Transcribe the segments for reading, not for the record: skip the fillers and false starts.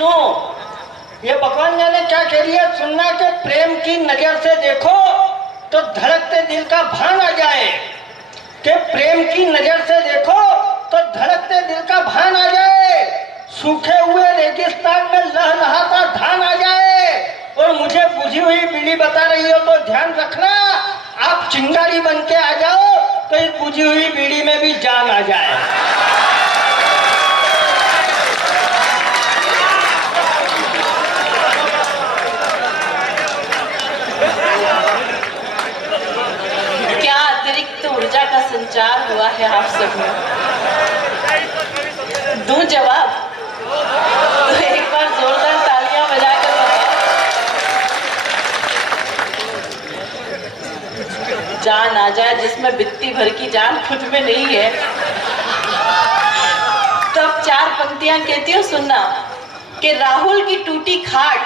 क्यों? ये भगवान जाने क्या कह रही है, सुनना के प्रेम की नजर से देखो तो धड़कते दिल का भान आ जाए, कि प्रेम की नजर से देखो तो धड़कते दिल का भान आ जाए, सूखे हुए रेगिस्तान में लहलहाता धान आ जाए, और मुझे बुझी हुई बीड़ी बता रही हो तो ध्यान रखना, आप चिंगारी बन के आ जाओ तो इस बुझी हुई बीड़ी में भी जान आ जाए। क्या अतिरिक्त ऊर्जा का संचार हुआ है आप सब में? दूं जवाब तो एक बार जोरदार तालियां बजाकर जान आ जाए जिसमें बित्ती भर की जान खुद में नहीं है। तो अब 4 पंक्तियां कहती हूँ, सुनना कि राहुल की टूटी खाट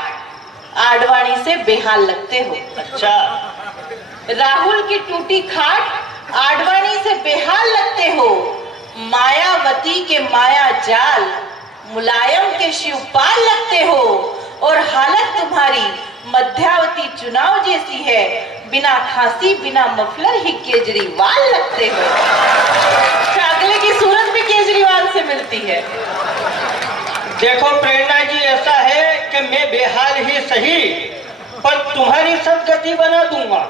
आडवाणी से बेहाल लगते हो। अच्छा, राहुल की टूटी खाट आडवाणी से बेहाल लगते हो, मायावती के माया जाल मुलायम के शिवपाल लगते हो, और हालत तुम्हारी मध्यावती चुनाव जैसी है, बिना खांसी बिना मफलर ही केजरीवाल लगते हो। अगले की सूरत भी केजरीवाल से मिलती है। देखो प्रेरणा जी, ऐसा है कि मैं बेहाल ही सही पर तुम्हारी सदगति बना दूंगा।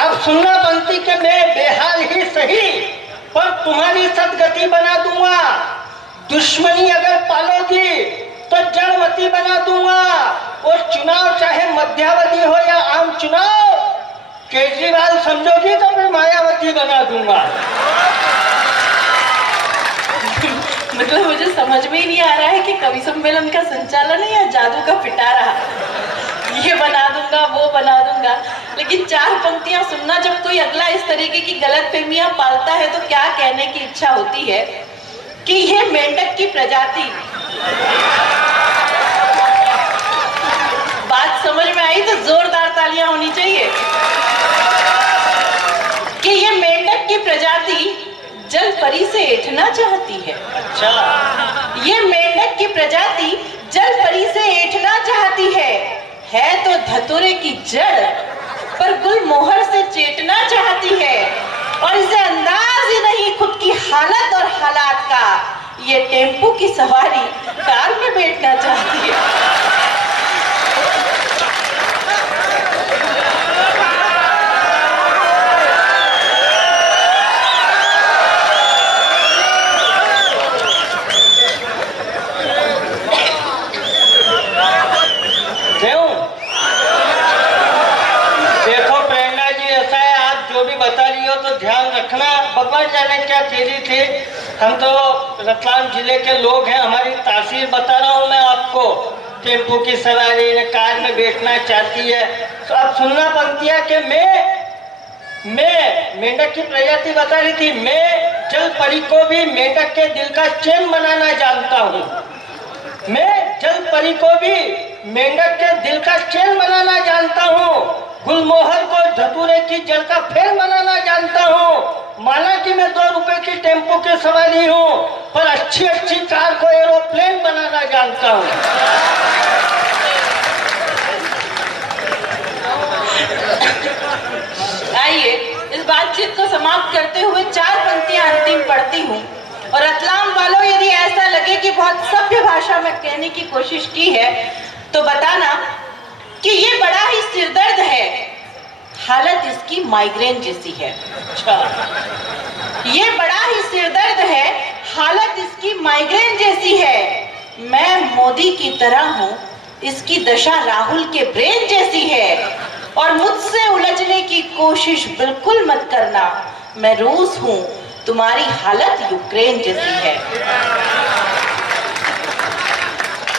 अब सुनना बनती कि मैं बेहाल ही सही पर तुम्हारी सदगति बना दूंगा, दुश्मनी अगर पालोगी तो जड़मती बना दूंगा, और चुनाव चाहे मध्यावधि हो या आम चुनाव, केजरीवाल समझोगी तो मैं मायावती बना दूंगा। मतलब मुझे समझ में ही नहीं आ रहा है कि कवि सम्मेलन का संचालन है या जादू का पिटारा। ये बना दूंगा वो बना दूंगा, लेकिन 4 पंक्तियां सुनना, जब कोई अगला इस तरीके की गलतफहमियां पालता है तो क्या कहने की इच्छा होती है कि ये मेंढक की प्रजाति। बात समझ में आई तो जोरदार तालियां होनी चाहिए। कि ये मेंढक की प्रजाति जल परी से ऐठना चाहती है। अच्छा, ये मेंढक की प्रजाति जल परी से ऐठना चाहती है तो धतूरे की जड़ पर गुलमोहर से चेटना चाहती है, और इसे अंदाज ही नहीं खुद की हालत और हालात का, ये टेम्पो की सवारी कार में बैठना चाहती है। भगवान जाने क्या कह रही थी, हम तो रतलाम जिले के लोग हैं, हमारी तासीर बता रहा हूँ मैं आपको। टेम्पो की सवारी ने कार में बैठना चाहती है, तो अब सुनना पंक्तियां कि मैं मेंढक की प्रजाति बता रही थी, मैं जल परी को भी मेंढक के दिल का चैन बनाना जानता हूँ, मैं जल परी को भी मेंढक के दिल का चैन बनाना जानता हूँ, गुलमोहर को धतूरे की जड़ का फेर बनाना जानता हूँ, माना कि मैं 2 रुपए की टेम्पो की सवारी हूँ पर अच्छी कार को एरोप्लेन बनाना जानता हूँ। आइए इस बातचीत को समाप्त करते हुए 4 पंक्तियां अंतिम पढ़ती हूँ, और रतलाम वालों यदि ऐसा लगे कि बहुत सभ्य भाषा में कहने की कोशिश की है तो बताना कि ये बड़ा ही सिरदर्द है, हालत इसकी माइग्रेन जैसी है। अच्छा, ये बड़ा ही सिरदर्द है, हालत इसकी माइग्रेन जैसी है, मैं मोदी की तरह हूँ, इसकी दशा राहुल के ब्रेन जैसी है, और मुझसे उलझने की कोशिश बिल्कुल मत करना, मैं रूस हूँ, तुम्हारी हालत यूक्रेन जैसी है।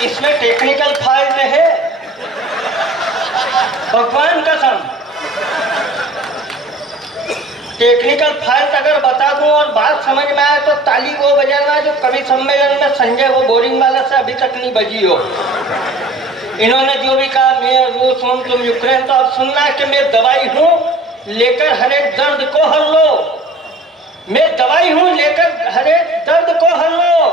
इसमें टेक्निकल फॉल्ट है, भगवान कसम, टेक्निकल फॉल्ट अगर बता दूं और बात समझ में आए तो ताली वो बजाना जो कवि सम्मेलन में संजय वो बोरिंग वाला से अभी तक नहीं बजी हो। इन्होंने जो भी कहा, मैं रूस हूं तुम यूक्रेन, तो अब सुनना कि मैं दवाई हूं लेकर हर एक दर्द को हर लो, मैं दवाई हूं लेकर हर एक दर्द को हर लो,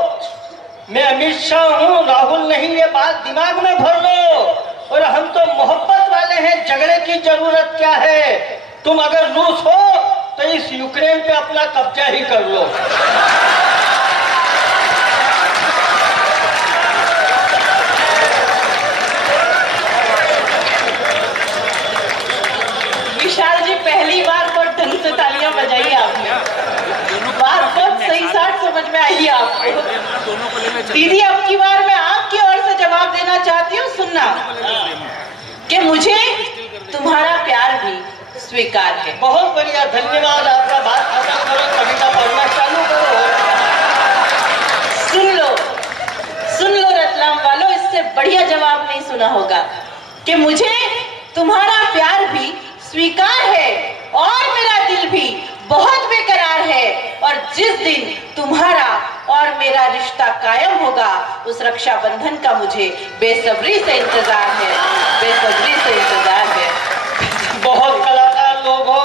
मैं अमित शाह हूँ, राहुल नहीं, ये बात दिमाग में भर लो। और हम तो मोहब्बत वाले हैं, झगड़े की जरूरत क्या है। तुम अगर रूस हो तो इस यूक्रेन पे अपना कब्जा ही कर लो। विशाल जी, पहली बार बहुत ढंग से तालियां बजाई आपने, बात बहुत सही साठ समझ में आई आपको। दीदी, अब की बार मैं आपकी ओर से जवाब देना चाहती हूँ, सुनना कि मुझे तुम्हारा प्यार भी स्वीकार है। बहुत बढ़िया, धन्यवाद आपका। बात खत्म करो, कविता पढ़ना चालू करो। सुन लो रतलाम वालों, इससे बढ़िया जवाब नहीं सुना होगा कि मुझे तुम्हारा प्यार भी स्वीकार है और मेरा दिल भी बहुत बेकरार है। और जिस दिन तुम्हारा और मेरा रिश्ता कायम होगा, उस रक्षाबंधन का मुझे बेसब्री से इंतजार है, बेसब्री से इंतजार है। बहुत कलाकार लोग हो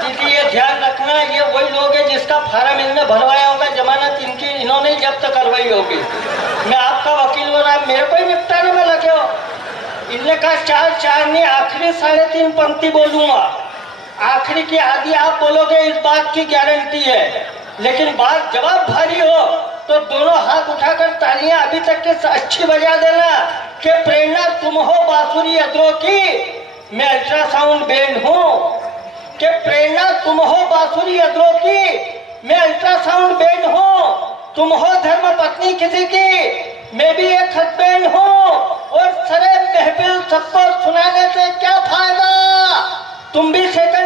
दीदी, ये ध्यान रखना, ये वही लोग हैं जिसका फार्म इनने भरवाया होगा, जमानत इनकी इन्होंने जब्त करवाई होगी। मैं आपका वकील बना, मेरे को ही निपटाने में लगे हो। इनने कहा 4 नहीं, आखिरी 3.5 पंक्ति बोलूंगा, आखिरी की आधी आप बोलोगे, इस बात की गारंटी है। लेकिन बात जवाब भारी हो तो दोनों हाथ उठाकर तालियां अभी तक के अच्छी बजा देना कि प्रेरणा तुम हो बांसुरी अदरों की, मैं अल्ट्रासाउंड बैंड हूँ। कि प्रेरणा तुम हो बांसुरी अदरों की, मैं अल्ट्रासाउंड बैंड हूँ। तुम हो धर्म पत्नी किसी की, मैं भी एक हस्बैंड हूँ। और सरे महफिल सबको सुनाने से क्या फायदा, तुम भी सेकंड